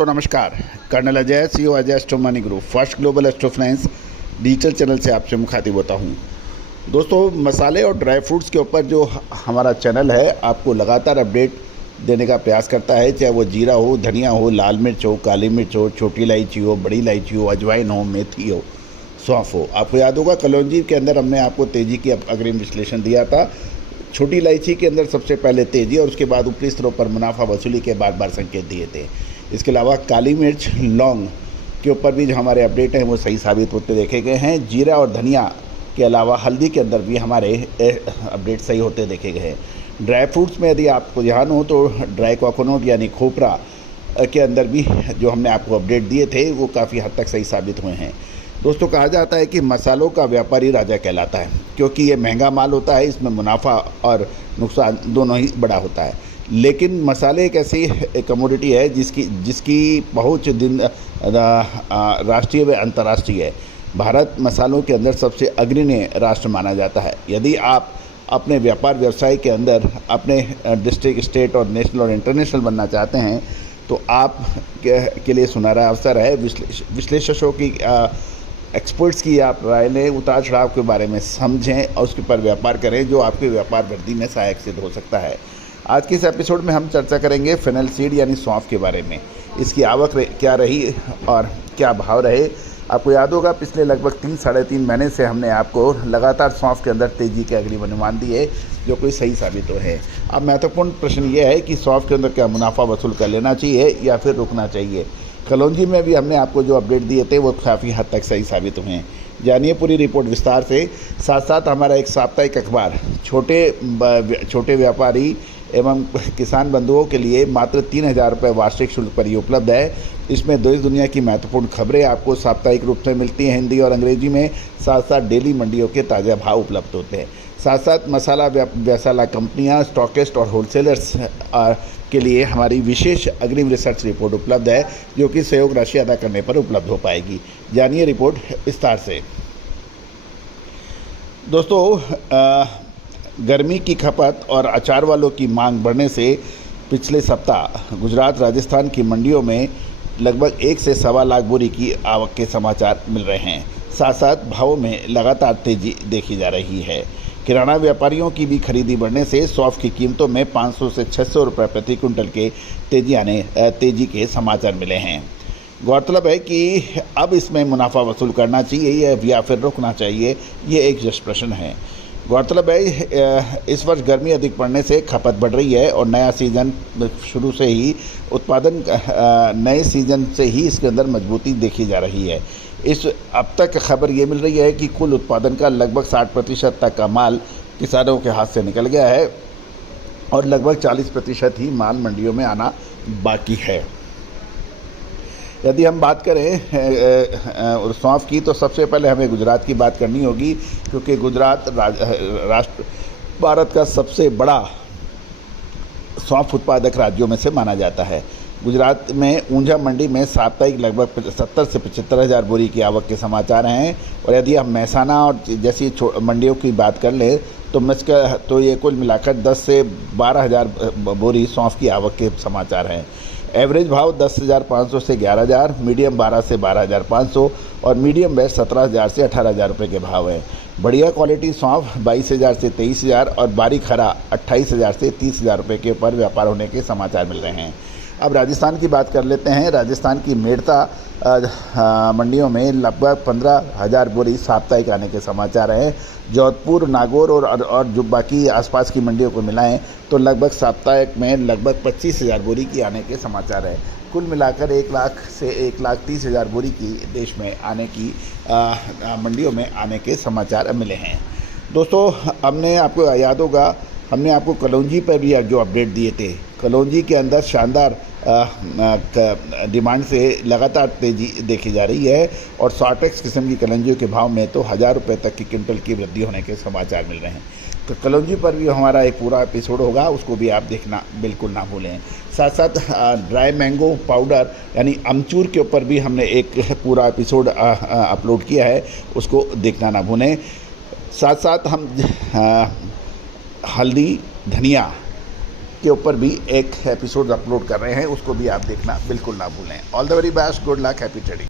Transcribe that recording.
दोस्तों नमस्कार। Colonel Ajay, CEO Ajay astro money group, first global astro finance digital channel से आपसे मुखातिब होता हूं। दोस्तों, मसाले और ड्राई फ्रूट्स के ऊपर जो हमारा चैनल है आपको लगातार अपडेट देने का प्रयास करता है, चाहे वो जीरा हो, धनिया हो, लाल मिर्च हो, काली मिर्च हो, छोटी इलायची हो, बड़ी इलायची हो, अजवाइन हो, मेथी हो, सौंफ हो। आपको याद होगा कलौंजी के अंदर हमने आपको तेजी की अग्रिम विश्लेषण दिया था। छोटी इलायची के अंदर सबसे पहले तेजी और उसके बाद ऊपरी स्तरों पर मुनाफा वसूली के बार बार संकेत दिए थे। इसके अलावा काली मिर्च, लौंग के ऊपर भी जो हमारे अपडेट हैं वो सही साबित होते देखे गए हैं। जीरा और धनिया के अलावा हल्दी के अंदर भी हमारे अपडेट सही होते देखे गए हैं। ड्राई फ्रूट्स में यदि आपको ध्यान हो तो ड्राई कोकोनट यानी खोपरा के अंदर भी जो हमने आपको अपडेट दिए थे वो काफ़ी हद तक सही साबित हुए हैं। दोस्तों, कहा जाता है कि मसालों का व्यापारी राजा कहलाता है, क्योंकि ये महंगा माल होता है, इसमें मुनाफा और नुकसान दोनों ही बड़ा होता है। लेकिन मसाले एक ऐसी कमोडिटी है जिसकी पहुंच दिन राष्ट्रीय व अंतर्राष्ट्रीय है। भारत मसालों के अंदर सबसे अग्रणी राष्ट्र माना जाता है। यदि आप अपने व्यापार व्यवसाय के अंदर अपने डिस्ट्रिक्ट, स्टेट और नेशनल और इंटरनेशनल बनना चाहते हैं तो आप के लिए सुनहरा अवसर है। विश्लेषकों की एक्सपर्ट्स की आप राय लें, उतार चढ़ाव के बारे में समझें और उसके पर व्यापार करें, जो आपके व्यापार वृद्धि में सहायक सिद्ध हो सकता है। आज के इस एपिसोड में हम चर्चा करेंगे फेनल सीड यानी सौंफ के बारे में। इसकी आवक क्या रही और क्या भाव रहे। आपको याद होगा पिछले लगभग 3-3.5 महीने से हमने आपको लगातार सौंफ के अंदर तेजी के अग्रिम अनुमान दिए, जो कोई सही साबित हुए हैं। अब महत्वपूर्ण प्रश्न ये है कि सौंफ के अंदर क्या मुनाफा वसूल कर लेना चाहिए या फिर रुकना चाहिए। कलौंजी में भी हमने आपको जो अपडेट दिए थे वो काफ़ी हद तक सही साबित हुए हैं। जानिए पूरी रिपोर्ट विस्तार से। साथ साथ हमारा एक साप्ताहिक अखबार छोटे व्यापारी एवं किसान बंधुओं के लिए मात्र 3,000 रुपये वार्षिक शुल्क पर ही उपलब्ध है। इसमें देश दुनिया की महत्वपूर्ण खबरें आपको साप्ताहिक रूप से मिलती हैं हिंदी और अंग्रेजी में। साथ साथ डेली मंडियों के ताज़ा भाव उपलब्ध होते हैं। साथ साथ मसाला व्यवसाय कंपनियां, स्टॉकिस्ट और होलसेलर्स के लिए हमारी विशेष अग्रिम रिसर्च रिपोर्ट उपलब्ध है, जो कि सहयोग राशि अदा करने पर उपलब्ध हो पाएगी। जानिए रिपोर्ट विस्तार से। दोस्तों, गर्मी की खपत और अचार वालों की मांग बढ़ने से पिछले सप्ताह गुजरात, राजस्थान की मंडियों में लगभग 1 से सवा लाख बोरी की आवक के समाचार मिल रहे हैं। साथ साथ भावों में लगातार तेजी देखी जा रही है। किराना व्यापारियों की भी खरीदी बढ़ने से सौंफ की कीमतों में 500 से 600 रुपये प्रति क्विंटल के तेजी के समाचार मिले हैं। गौरतलब है कि अब इसमें मुनाफा वसूल करना चाहिए या फिर रुकना चाहिए, ये एक जस्ट प्रश्न है। गौरतलब है इस वर्ष गर्मी अधिक पड़ने से खपत बढ़ रही है और नया सीज़न शुरू से ही उत्पादन नए सीज़न से ही इसके अंदर मजबूती देखी जा रही है। अब तक खबर ये मिल रही है कि कुल उत्पादन का लगभग 60% तक का माल किसानों के हाथ से निकल गया है और लगभग 40% ही माल मंडियों में आना बाकी है। यदि हम बात करें सौंफ की तो सबसे पहले हमें गुजरात की बात करनी होगी, क्योंकि गुजरात राष्ट्र भारत का सबसे बड़ा सौंफ उत्पादक राज्यों में से माना जाता है। गुजरात में ऊंझा मंडी में साप्ताहिक लगभग 70 से 75 हज़ार बोरी की आवक के समाचार हैं। और यदि हम महसाना और जैसी मंडियों की बात कर लें तो ये कुल मिलाकर 10 से 12 हज़ार बोरी सौंफ की आवक के समाचार हैं। एवरेज भाव 10,500 से 11,000, मीडियम 12 से 12,500 और मीडियम बेस्ट 17,000 से 18,000 रुपये के भाव हैं। बढ़िया क्वालिटी सौंफ 22,000 से 23,000 और बारीक हरा 28,000 से 30,000 रुपये के ऊपर व्यापार होने के समाचार मिल रहे हैं। अब राजस्थान की बात कर लेते हैं। राजस्थान की मेड़ता मंडियों में लगभग 15,000 बोरी साप्ताहिक आने के समाचार हैं। जोधपुर, नागौर और जो बाकी आसपास की मंडियों को मिलाएं तो लगभग साप्ताहिक में लगभग 25,000 बोरी की आने के समाचार हैं। कुल मिलाकर 1 लाख से 1,30,000 बोरी की देश में आने की मंडियों में आने के समाचार मिले हैं। दोस्तों, हमने आपको याद होगा हमने आपको कलौंजी पर भी जो अपडेट दिए थे। कलौंजी के अंदर शानदार डिमांड से लगातार तेजी देखी जा रही है और शॉर्टेक्स किस्म की कलौंजियों के भाव में तो 1,000 रुपये तक की क्विंटल की वृद्धि होने के समाचार मिल रहे हैं। तो कलौंजी पर भी हमारा एक पूरा एपिसोड होगा, उसको भी आप देखना बिल्कुल ना भूलें। साथ साथ ड्राई मैंगो पाउडर यानी अमचूर के ऊपर भी हमने एक पूरा एपिसोड अपलोड किया है, उसको देखना ना भूलें। साथ साथ हम हल्दी, धनिया के ऊपर भी एक एपिसोड अपलोड कर रहे हैं, उसको भी आप देखना बिल्कुल ना भूलें। All the very best, good luck, happy trading.